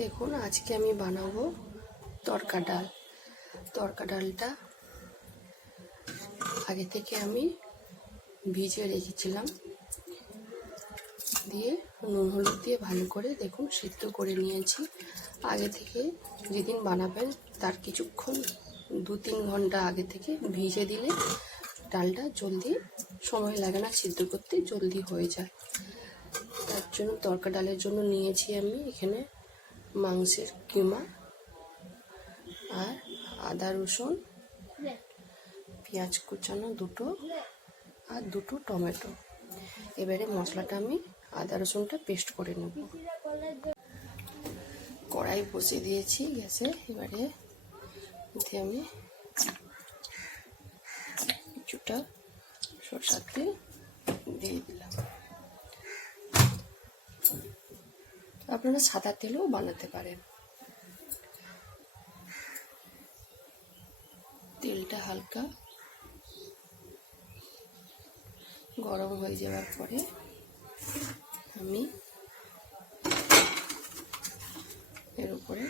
দেখুন আজকে আমি বানাবো তড়কা ডাল। তড়কা ডালটা আগে থেকে আমি ভিজিয়ে রেখেছিলাম, দিয়ে নুন হলুদ দিয়ে ভালো করে দেখুন সিদ্ধ করে নিয়েছি। আগে থেকে যেদিন বানাবেন তার কিছুক্ষণ 2-3 ঘন্টা আগে থেকে ভিজে দিলে ডালটা জলদি সময় লাগে না সিদ্ধ করতে, জলদি হয়ে যায়। তার জন্য তড়কা ডালের জন্য নিয়েছি আমি এখানে মাংসের কিমা আর আদা রসুন, পেঁয়াজ কুচানো দুটো আর দুটো টমেটো। এবারে মশলাটা আমি আদা রসুনটা পেস্ট করে নেব। কড়াই বসিয়ে দিয়েছি গ্যাসে। এবারে এতে আমি কিছুটা সরষের তেল দিয়ে দিলাম। আপনারা সাদা তেলও বানাতে পারেন। তেলটা হালকা গরম হয়ে যাওয়ার পরে আমি এর উপরে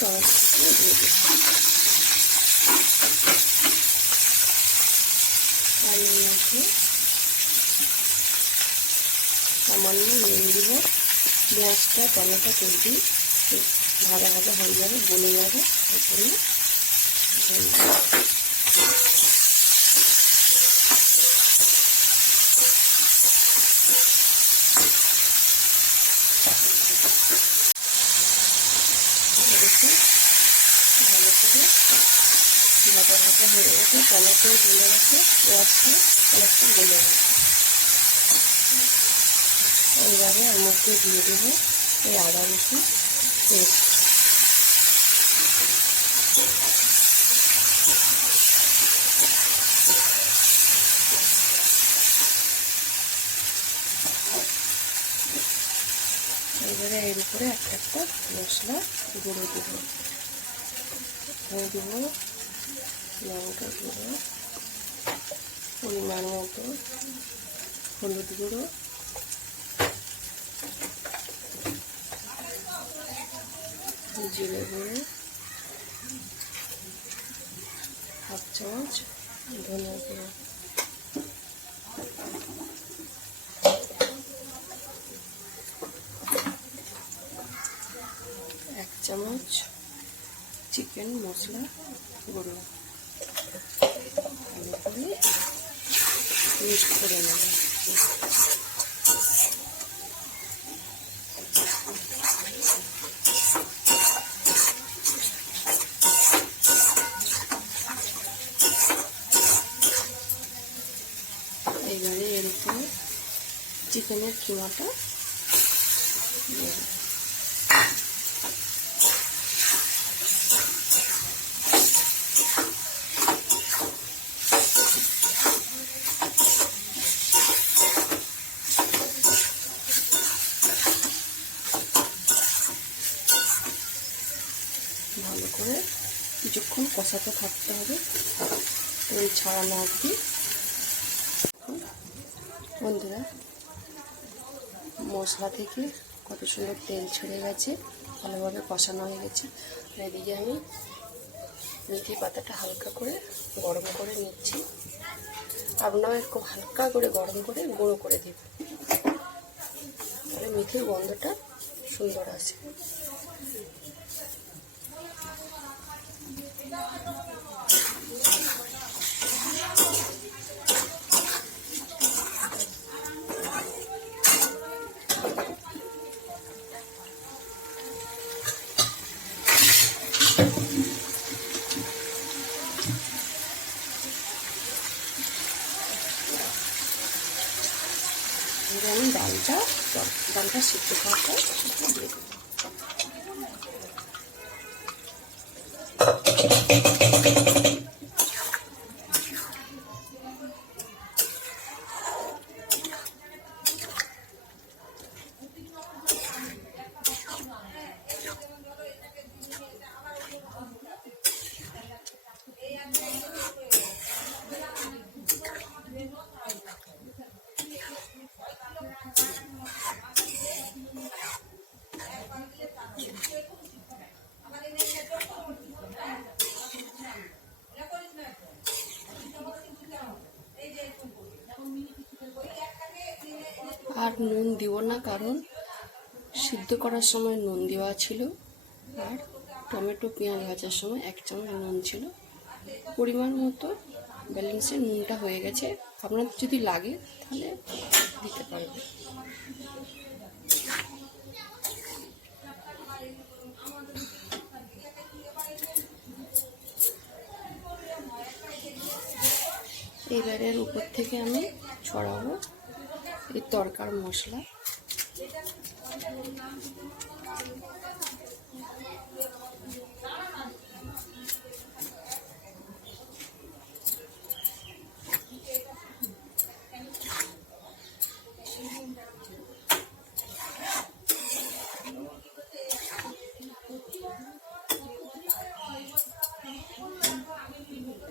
টমেটো দিয়ে দিচ্ছি আর নিয়ে সামান্য নুন দিব। পেঁয়াজটা টমেটো চলবি ভাজা ভাজা হয়ে যাবে, গলে যাবে। এরপরে ভালো করে ভাজা ভাজা হয়ে গেছে, টমেটো গলে গেছে, পেঁয়াজটা অনেকটা গলে গেছে। এইভাবে এর মধ্যে দিয়ে দেবো এই আদা রসুন পেস্ট। এবারে এর উপরে একটা একটা মশলা গুঁড়ো দেবো। দেবো লঙ্কা গুঁড়ো, পরিমাণ মতো হলুদ গুঁড়ো, জিরে গুঁড়ো, হাফ চামচ ধনিয়া গুঁড়ো, এক চামচ চিকেন মশলা গুঁড়ো। ভালো করে মিক্স করে নেব। এবারে এর উপরে চিকেনের কিমাটা দেব। ভালো করে কিছুক্ষণ কষাতে থাকতে হবে, তেল ছাড়ানো অবধি। বন্ধুরা, মশলা থেকে কত সুন্দর তেল ছেড়ে গেছে, ভালোভাবে কষানো হয়ে গেছে। এদিকে আমি মেথি পাতাটা হালকা করে গরম করে নিচ্ছি। আপনারা এরকম হালকা করে গরম করে গুঁড়ো করে দেবেন, তাহলে মেথির গন্ধটা সুন্দর আসে। আমি ডালটা সিদ্ধ করাটা দিয়ে দেবো। আর নুন দিব না, কারণ সিদ্ধ করার সময় নুন দেওয়া ছিল, আর টমেটো পেঁয়াজ ভাজার সময় 1 চামচ নুন ছিল। পরিমাণ মতো ব্যালেন্সে নুনটা হয়ে গেছে। আপনাদের যদি লাগে তাহলে দিতে পারবেন। এবারের উপর থেকে আমি ছড়াবো এই তরকার মশলা।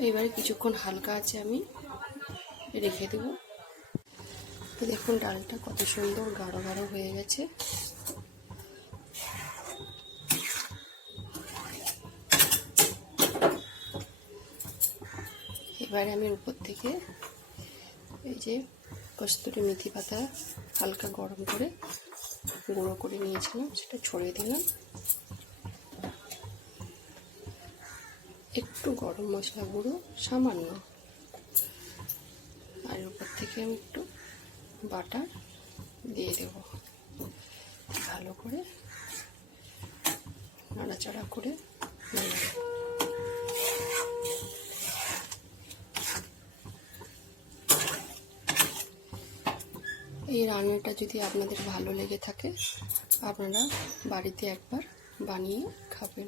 এবারে কিছুক্ষণ হালকা আছে আমি রেখে দেবো। দেখুন ডালটা কত সুন্দর গাঢ় গাঢ় হয়ে গেছে। এবারে আমি উপর থেকে এই যে কস্তুরি মেথি পাতা হালকা গরম করে গুঁড়ো করে নিয়েছিলাম, সেটা ছড়িয়ে দিলাম। একটু গরম মশলা গুঁড়ো সামান্য, আর উপর থেকে আমি একটু বাটার দিয়ে দেব। ভালো করে নাড়াচাড়া করে নেব। এই রান্নাটা যদি আপনাদের ভালো লেগে থাকে, আপনারা বাড়িতে একবার বানিয়ে খাবেন।